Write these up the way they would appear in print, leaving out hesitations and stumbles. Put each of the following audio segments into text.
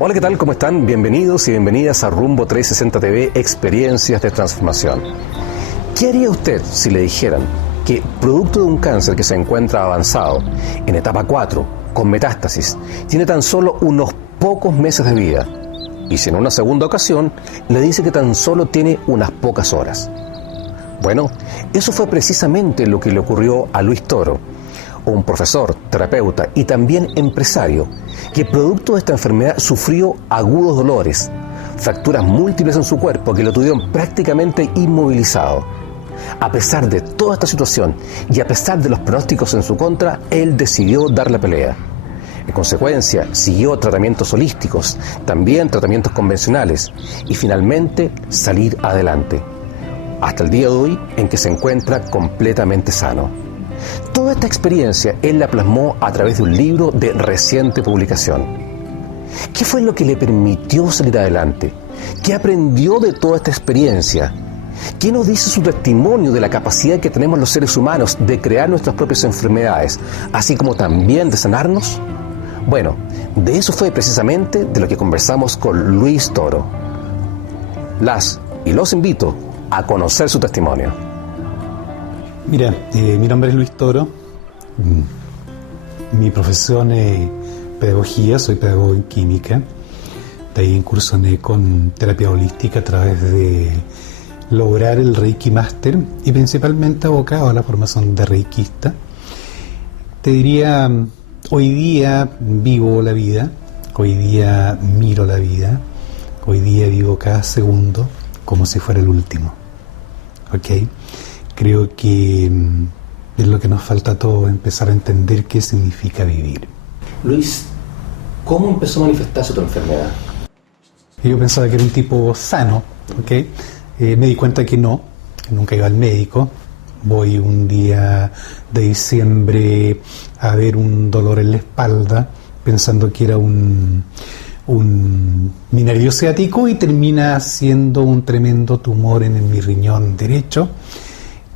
Hola, ¿qué tal? ¿Cómo están? Bienvenidos y bienvenidas a Rumbo 360 TV, Experiencias de Transformación. ¿Qué haría usted si le dijeran que, producto de un cáncer que se encuentra avanzado, en etapa 4, con metástasis, tiene tan solo unos pocos meses de vida? Y si en una segunda ocasión le dice que tan solo tiene unas pocas horas. Bueno, eso fue precisamente lo que le ocurrió a Luis Toro, un profesor, terapeuta y también empresario, que producto de esta enfermedad sufrió agudos dolores, fracturas múltiples en su cuerpo que lo tuvieron prácticamente inmovilizado. A pesar de toda esta situación y a pesar de los pronósticos en su contra, él decidió dar la pelea. En consecuencia, siguió tratamientos holísticos, también tratamientos convencionales y finalmente salir adelante, hasta el día de hoy en que se encuentra completamente sano. Toda esta experiencia él la plasmó a través de un libro de reciente publicación. ¿Qué fue lo que le permitió salir adelante? ¿Qué aprendió de toda esta experiencia? ¿Qué nos dice su testimonio de la capacidad que tenemos los seres humanos de crear nuestras propias enfermedades, así como también de sanarnos? Bueno, de eso fue precisamente de lo que conversamos con Luis Toro. Los invito a conocer su testimonio. Mira, mi nombre es Luis Toro. Mi profesión es pedagogía, soy pedagogo en química. De ahí incursioné con terapia holística a través de lograr el Reiki Master y principalmente abocado a la formación de reikista. Te diría, hoy día vivo la vida, hoy día miro la vida, hoy día vivo cada segundo como si fuera el último. ¿Ok? Creo que es lo que nos falta a todos, empezar a entender qué significa vivir. Luis, ¿cómo empezó a manifestarse tu enfermedad? Yo pensaba que era un tipo sano, ¿ok? Me di cuenta que no, que nunca iba al médico. Voy un día de diciembre a ver un dolor en la espalda, pensando que era mi nervio ciático, y termina siendo un tremendo tumor en mi riñón derecho,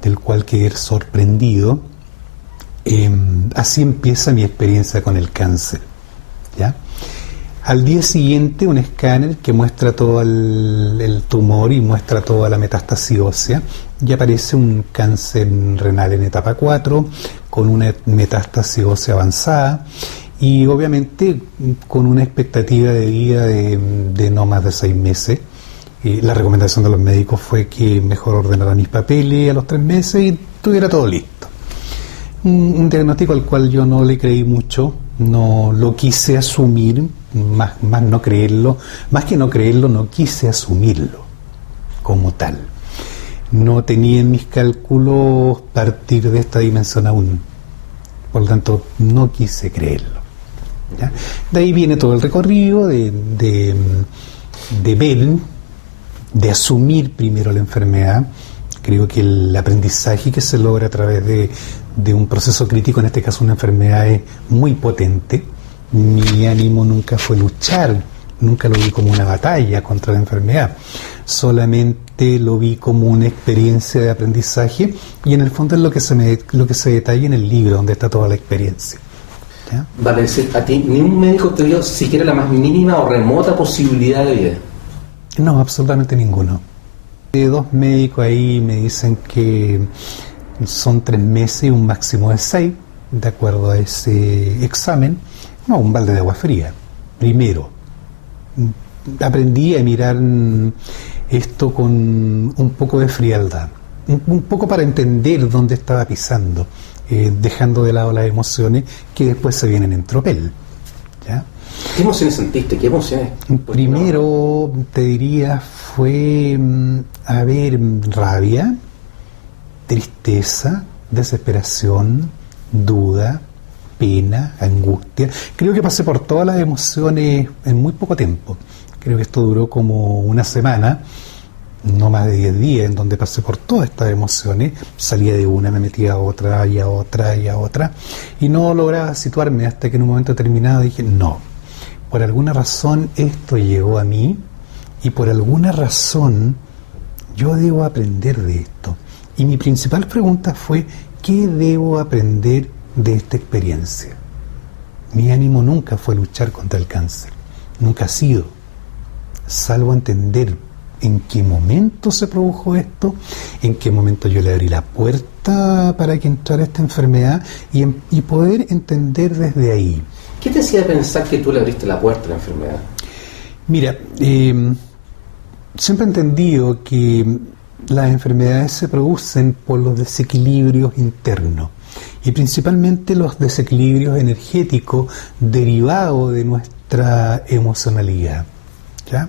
del cual quedé sorprendido. Así empieza mi experiencia con el cáncer, ¿ya? Al día siguiente, un escáner que muestra todo el tumor y muestra toda la metástasis ósea, y aparece un cáncer renal en etapa 4, con una metástasis ósea avanzada, y obviamente con una expectativa de vida de no más de 6 meses. La recomendación de los médicos fue que mejor ordenara mis papeles a los 3 meses y tuviera todo listo. Un diagnóstico al cual yo no le creí mucho, no lo quise asumir, más no creerlo, más que no creerlo, no quise asumirlo como tal. No tenía en mis cálculos partir de esta dimensión aún, por lo tanto no quise creerlo, ¿ya? De ahí viene todo el recorrido de ver, de asumir primero la enfermedad. Creo que el aprendizaje que se logra a través de un proceso crítico, en este caso una enfermedad, es muy potente. Mi ánimo nunca fue luchar, nunca lo vi como una batalla contra la enfermedad, solamente lo vi como una experiencia de aprendizaje, y en el fondo es lo que se detalla en el libro, donde está toda la experiencia, ¿ya? Vale decir, a ti ni un médico te dio siquiera la más mínima o remota posibilidad de vida. No, absolutamente ninguno. 2 médicos ahí me dicen que son 3 meses y un máximo de 6, de acuerdo a ese examen. No, un balde de agua fría. Primero, aprendí a mirar esto con un poco de frialdad, un poco para entender dónde estaba pisando, dejando de lado las emociones que después se vienen en tropel, ¿ya? ¿Qué emociones sentiste? ¿Qué emociones? Primero, te diría, fue rabia, tristeza, desesperación, duda, pena, angustia. Creo que pasé por todas las emociones en muy poco tiempo. Creo que esto duró como una semana, no más de 10 días, en donde pasé por todas estas emociones. Salía de una, me metía a otra y a otra y a otra, y no lograba situarme hasta que en un momento determinado dije, no, por alguna razón esto llegó a mí, y por alguna razón yo debo aprender de esto. Y mi principal pregunta fue, ¿qué debo aprender de esta experiencia? Mi ánimo nunca fue luchar contra el cáncer, nunca ha sido, salvo entender en qué momento se produjo esto, en qué momento yo le abrí la puerta para que entrara esta enfermedad y poder entender desde ahí. ¿Qué te hacía pensar que tú le abriste la puerta a la enfermedad? Mira, siempre he entendido que las enfermedades se producen por los desequilibrios internos y principalmente los desequilibrios energéticos derivados de nuestra emocionalidad, ¿ya?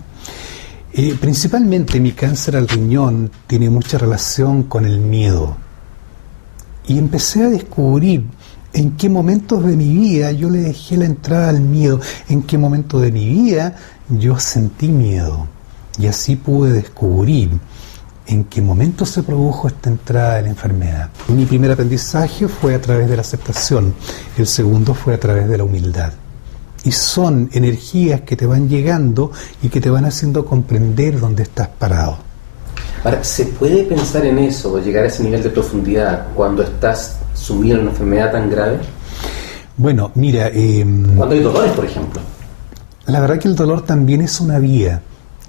Principalmente mi cáncer al riñón tiene mucha relación con el miedo y empecé a descubrir en qué momentos de mi vida yo le dejé la entrada al miedo, en qué momento de mi vida yo sentí miedo y así pude descubrir en qué momento se produjo esta entrada de la enfermedad. Mi primer aprendizaje fue a través de la aceptación, el segundo fue a través de la humildad. Y son energías que te van llegando y que te van haciendo comprender dónde estás parado. Ahora, ¿se puede pensar en eso o llegar a ese nivel de profundidad cuando estás sumido en una enfermedad tan grave? Bueno, mira... cuando hay dolores, por ejemplo. La verdad que el dolor también es una vía,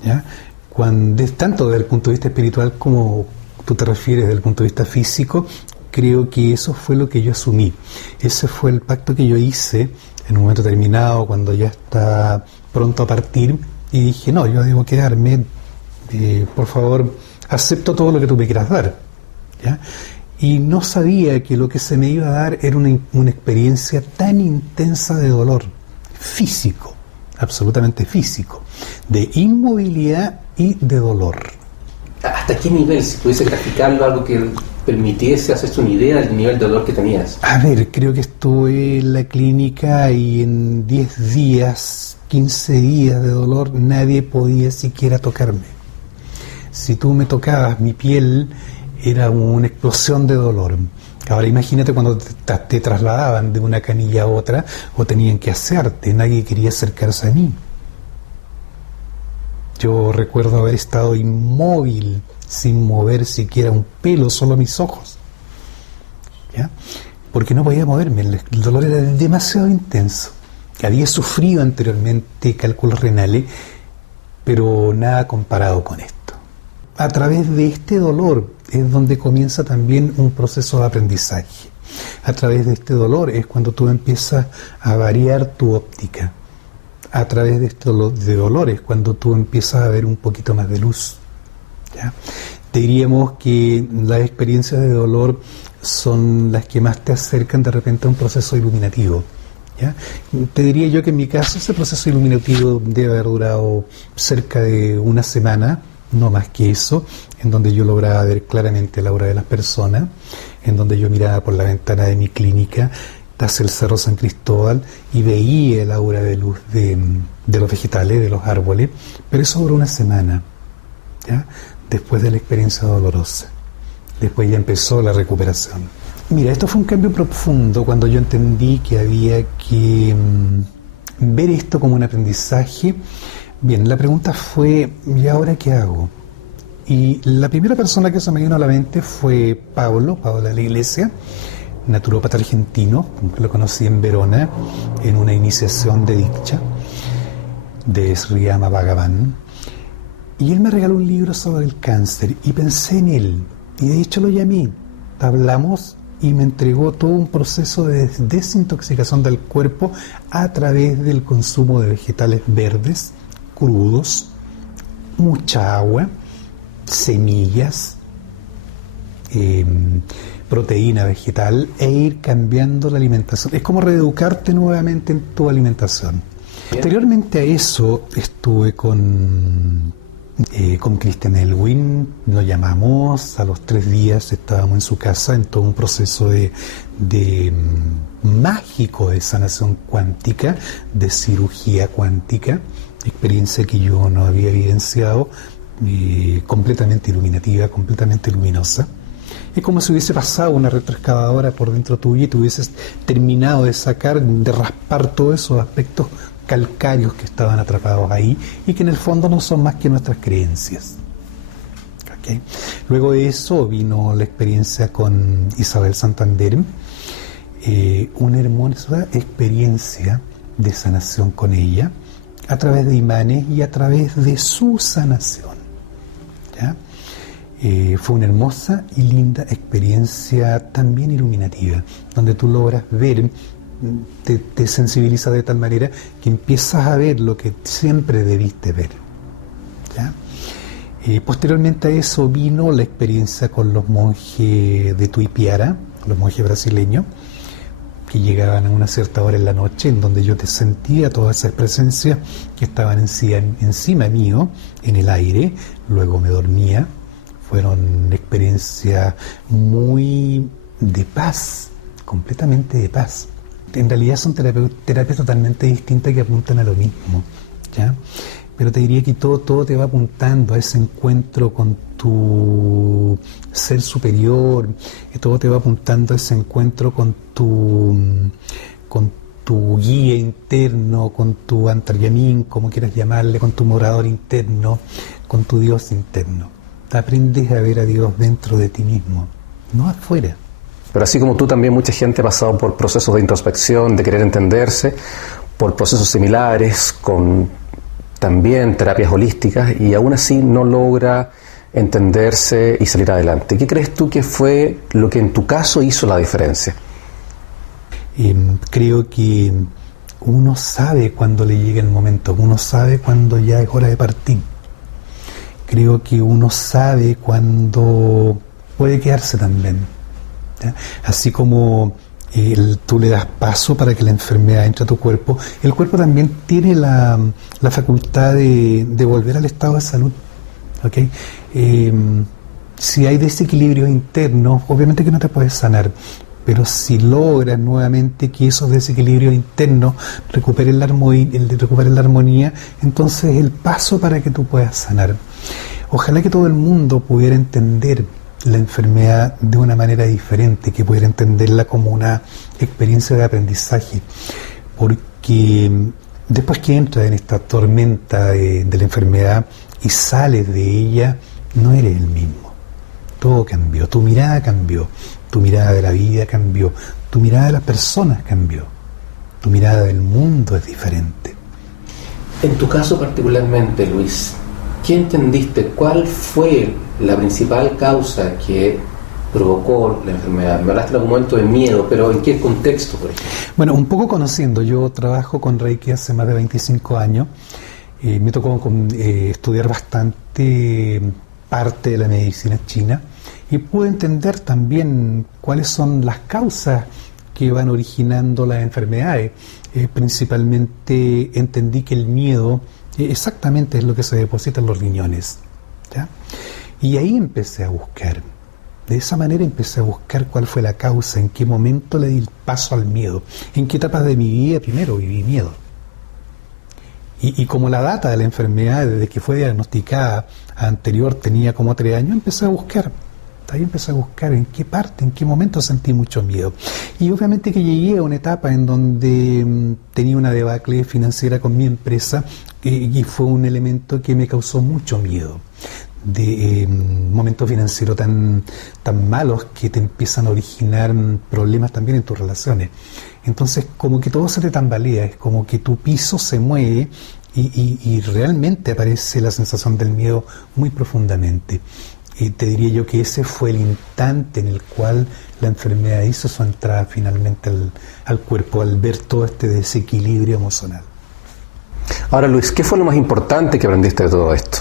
¿ya? Cuando, tanto desde el punto de vista espiritual como tú te refieres desde el punto de vista físico, creo que eso fue lo que yo asumí. Ese fue el pacto que yo hice en un momento determinado, cuando ya está pronto a partir, y dije, no, yo debo quedarme, por favor, acepto todo lo que tú me quieras dar, ¿ya? Y no sabía que lo que se me iba a dar era una experiencia tan intensa de dolor físico, absolutamente físico, de inmovilidad y de dolor. ¿Hasta qué nivel, si pudiese graficarlo, algo que permitiese hacerse una idea del nivel de dolor que tenías? A ver, creo que estuve en la clínica y en 10 días, 15 días de dolor, nadie podía siquiera tocarme. Si tú me tocabas, mi piel era una explosión de dolor. Ahora imagínate cuando te trasladaban de una canilla a otra o tenían que asearte, nadie quería acercarse a mí. Yo recuerdo haber estado inmóvil, sin mover siquiera un pelo, solo mis ojos, ¿ya? Porque no podía moverme, el dolor era demasiado intenso. Había sufrido anteriormente cálculos renales, pero nada comparado con esto. A través de este dolor es donde comienza también un proceso de aprendizaje. A través de este dolor es cuando tú empiezas a variar tu óptica. A través de este dolor es cuando tú empiezas a ver un poquito más de luz, ¿ya? Te diríamos que las experiencias de dolor son las que más te acercan de repente a un proceso iluminativo, ¿ya? Te diría yo que en mi caso ese proceso iluminativo debe haber durado cerca de una semana, no más que eso, en donde yo lograba ver claramente la aura de las personas, en donde yo miraba por la ventana de mi clínica hacia el Cerro San Cristóbal y veía el aura de luz de los vegetales, de los árboles, pero eso duró una semana, ¿ya? Después de la experiencia dolorosa. Después ya empezó la recuperación. Mira, esto fue un cambio profundo cuando yo entendí que había que ver esto como un aprendizaje. Bien, la pregunta fue, ¿y ahora qué hago? Y la primera persona que se me vino a la mente fue Pablo de la Iglesia, naturópata argentino, lo conocí en Verona, en una iniciación de Diksha, de Sri Rama Bhagavan. Y él me regaló un libro sobre el cáncer y pensé en él. Y de hecho lo llamé, hablamos y me entregó todo un proceso de desintoxicación del cuerpo a través del consumo de vegetales verdes, crudos, mucha agua, semillas, proteína vegetal e ir cambiando la alimentación. Es como reeducarte nuevamente en tu alimentación. Posteriormente a eso estuve con Christian Elwin, lo llamamos, a los 3 días estábamos en su casa en todo un proceso de mágico de sanación cuántica, de cirugía cuántica, experiencia que yo no había evidenciado, completamente iluminativa, completamente luminosa. Es como si hubiese pasado una retroexcavadora por dentro tuyo y tú hubieses terminado de sacar, de raspar todos esos aspectos calcáreos que estaban atrapados ahí y que en el fondo no son más que nuestras creencias. ¿Okay? Luego de eso vino la experiencia con Isabel Santander, una hermosa experiencia de sanación con ella, a través de imanes y a través de su sanación. ¿Ya? Fue una hermosa y linda experiencia también iluminativa, donde tú logras ver, te sensibiliza de tal manera que empiezas a ver lo que siempre debiste ver. ¿Ya? Posteriormente a eso vino la experiencia con los monjes de Tuipiara, los monjes brasileños, que llegaban a una cierta hora en la noche, en donde yo te sentía todas esas presencias que estaban encima mío, en el aire, luego me dormía. Fueron experiencias muy de paz, completamente de paz. En realidad son terapias totalmente distintas que apuntan a lo mismo, ¿ya? Pero te diría que todo te va apuntando a ese encuentro con tu ser superior, y todo te va apuntando a ese encuentro con tu guía interno, con tu antaryamín, como quieras llamarle, con tu morador interno, con tu Dios interno. Te aprendes a ver a Dios dentro de ti mismo, no afuera. Pero así como tú, también mucha gente ha pasado por procesos de introspección, de querer entenderse, por procesos similares, con también terapias holísticas, y aún así no logra entenderse y salir adelante. ¿Qué crees tú que fue lo que en tu caso hizo la diferencia? Creo que uno sabe cuando le llega el momento, uno sabe cuando ya es hora de partir. Creo que uno sabe cuando puede quedarse también, ¿ya? Así como tú le das paso para que la enfermedad entre a tu cuerpo, el cuerpo también tiene la facultad de volver al estado de salud, ¿okay? Si hay desequilibrios internos, obviamente que no te puedes sanar, pero si logras nuevamente que esos desequilibrios internos recuperen la armonía, entonces es el paso para que tú puedas sanar. Ojalá que todo el mundo pudiera entender la enfermedad de una manera diferente, que pudiera entenderla como una experiencia de aprendizaje, porque después que entras en esta tormenta de la enfermedad y sales de ella, no eres el mismo. Todo cambió, tu mirada cambió, tu mirada de la vida cambió, tu mirada de las personas cambió, tu mirada del mundo es diferente. En tu caso particularmente, Luis, ¿qué entendiste? ¿Cuál fue la principal causa que provocó la enfermedad? Me hablaste en algún momento de miedo, pero ¿en qué contexto, por ejemplo? Bueno, un poco conociendo, yo trabajo con Reiki hace más de 25 años, me tocó estudiar bastante parte de la medicina china y pude entender también cuáles son las causas que van originando las enfermedades. Principalmente entendí que el miedo exactamente es lo que se deposita en los riñones, ¿ya? Y ahí empecé a buscar, de esa manera empecé a buscar cuál fue la causa, en qué momento le di el paso al miedo, en qué etapas de mi vida primero viví miedo. Y como la data de la enfermedad, desde que fue diagnosticada anterior, tenía como 3 años, empecé a buscar. Ahí empecé a buscar en qué parte, en qué momento sentí mucho miedo. Y obviamente que llegué a una etapa en donde tenía una debacle financiera con mi empresa y fue un elemento que me causó mucho miedo. De momentos financieros tan malos que te empiezan a originar problemas también en tus relaciones. Entonces como que todo se te tambalea, es como que tu piso se mueve y realmente aparece la sensación del miedo muy profundamente. Y te diría yo que ese fue el instante en el cual la enfermedad hizo su entrada finalmente al cuerpo, al ver todo este desequilibrio emocional. Ahora, Luis, ¿qué fue lo más importante que aprendiste de todo esto?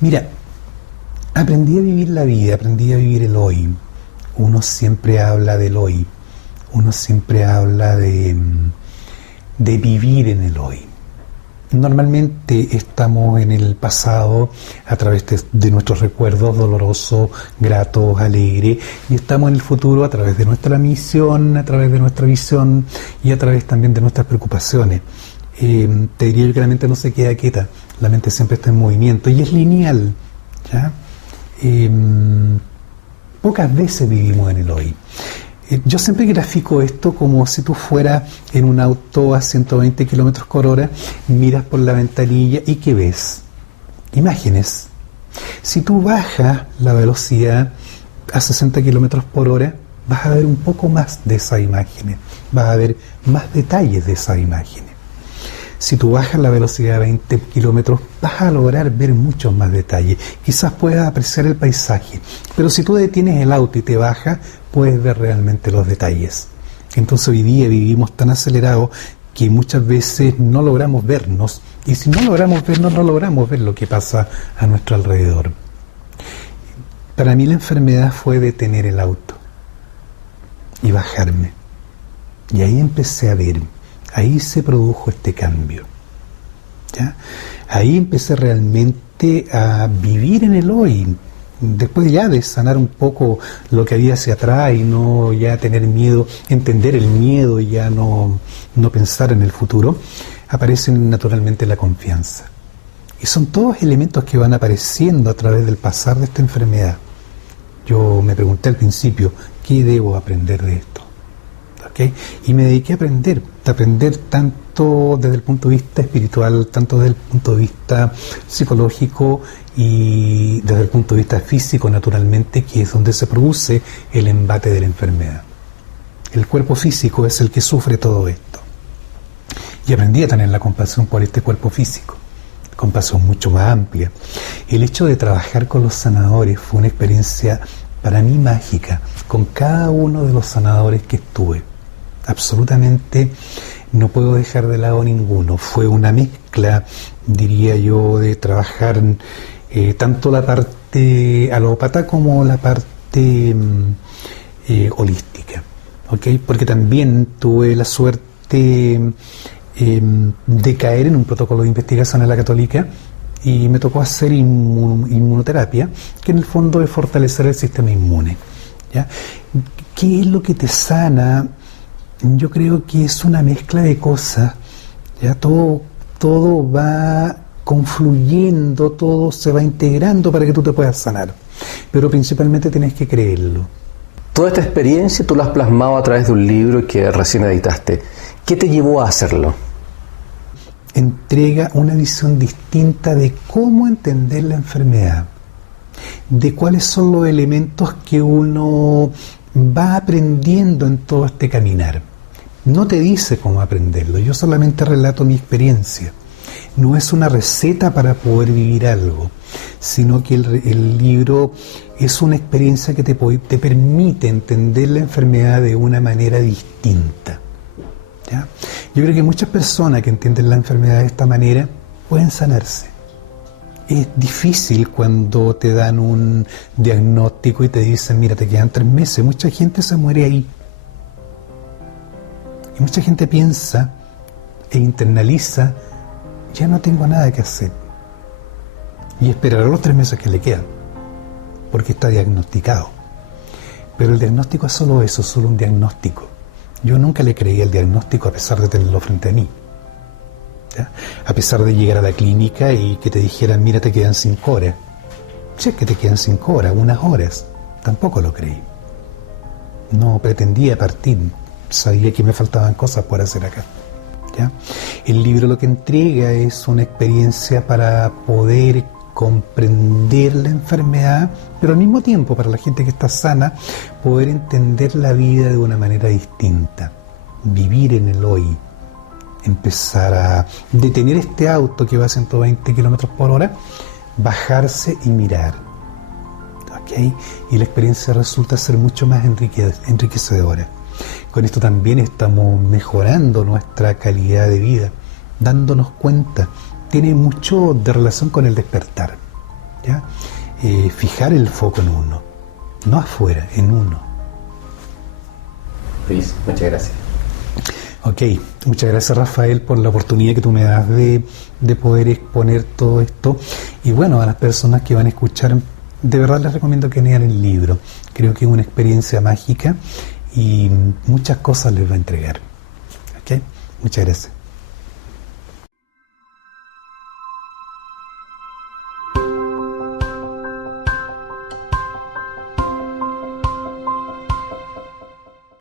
Mira, aprendí a vivir la vida, aprendí a vivir el hoy. Uno siempre habla del hoy, uno siempre habla de vivir en el hoy. Normalmente estamos en el pasado a través de nuestros recuerdos dolorosos, gratos, alegres, y estamos en el futuro a través de nuestra misión, a través de nuestra visión y a través también de nuestras preocupaciones. Te diría yo que la mente no se queda quieta, la mente siempre está en movimiento y es lineal, ¿ya? Pocas veces vivimos en el hoy. Yo siempre grafico esto como si tú fueras en un auto a 120 kilómetros por hora, miras por la ventanilla y ¿qué ves? Imágenes. Si tú bajas la velocidad a 60 kilómetros por hora, vas a ver un poco más de esas imágenes, vas a ver más detalles de esas imágenes. Si tú bajas la velocidad a 20 kilómetros, vas a lograr ver muchos más detalles. Quizás puedas apreciar el paisaje, pero si tú detienes el auto y te bajas, puedes ver realmente los detalles. Entonces hoy día vivimos tan acelerados que muchas veces no logramos vernos, y si no logramos vernos, no logramos ver lo que pasa a nuestro alrededor. Para mí la enfermedad fue detener el auto y bajarme. Y ahí empecé a ver, ahí se produjo este cambio. ¿Ya? Ahí empecé realmente a vivir en el hoy. Después ya de sanar un poco lo que había hacia atrás y no ya tener miedo, entender el miedo y ya no pensar en el futuro, aparece naturalmente la confianza. Y son todos elementos que van apareciendo a través del pasar de esta enfermedad. Yo me pregunté al principio, ¿qué debo aprender de esto? ¿Okay? Y me dediqué a aprender tanto desde el punto de vista espiritual, tanto desde el punto de vista psicológico y desde el punto de vista físico, naturalmente, que es donde se produce el embate de la enfermedad. El cuerpo físico es el que sufre todo esto. Y aprendí a tener la compasión por este cuerpo físico, compasión mucho más amplia. El hecho de trabajar con los sanadores fue una experiencia para mí mágica, con cada uno de los sanadores que estuve. Absolutamente no puedo dejar de lado ninguno. Fue una mezcla, diría yo, de trabajar tanto la parte alópata como la parte holística. ¿Okay? Porque también tuve la suerte de caer en un protocolo de investigación en la Católica y me tocó hacer inmunoterapia, que en el fondo es fortalecer el sistema inmune. ¿Ya? ¿Qué es lo que te sana? Yo creo que es una mezcla de cosas. ¿Ya? Todo va confluyendo, todo se va integrando para que tú te puedas sanar. Pero principalmente tienes que creerlo. Toda esta experiencia tú la has plasmado a través de un libro que recién editaste. ¿Qué te llevó a hacerlo? Entrega una visión distinta de cómo entender la enfermedad, de cuáles son los elementos que uno va aprendiendo en todo este caminar. No te dice cómo aprenderlo, yo solamente relato mi experiencia. No es una receta para poder vivir algo, sino que el libro es una experiencia que te permite entender la enfermedad de una manera distinta. ¿Ya? Yo creo que muchas personas que entienden la enfermedad de esta manera pueden sanarse. Es difícil cuando te dan un diagnóstico y te dicen, mira, te quedan 3 meses. Mucha gente se muere ahí. Y mucha gente piensa e internaliza, ya no tengo nada que hacer. Y esperará los 3 meses que le quedan, porque está diagnosticado. Pero el diagnóstico es solo eso, solo un diagnóstico. Yo nunca le creí al diagnóstico a pesar de tenerlo frente a mí. ¿Ya? A pesar de llegar a la clínica y que te dijeran, mira, te quedan 5 horas. Si es que te quedan 5 horas, unas horas. Tampoco lo creí. No pretendía partir. Sabía que me faltaban cosas por hacer acá. ¿Ya? El libro lo que entrega es una experiencia para poder comprender la enfermedad, pero al mismo tiempo, para la gente que está sana, poder entender la vida de una manera distinta, vivir en el hoy, empezar a detener este auto que va a 120 kilómetros por hora, bajarse y mirar. ¿Okay? Y la experiencia resulta ser mucho más enriquecedora. Con esto también estamos mejorando nuestra calidad de vida, dándonos cuenta. Tiene mucho de relación con el despertar, ¿ya? Fijar el foco en uno, no afuera, en uno. Luis, muchas gracias. Ok, muchas gracias, Rafael, por la oportunidad que tú me das de poder exponer todo esto. Y bueno, a las personas que van a escuchar, de verdad les recomiendo que lean el libro. Creo que es una experiencia mágica y muchas cosas les va a entregar. Ok, muchas gracias.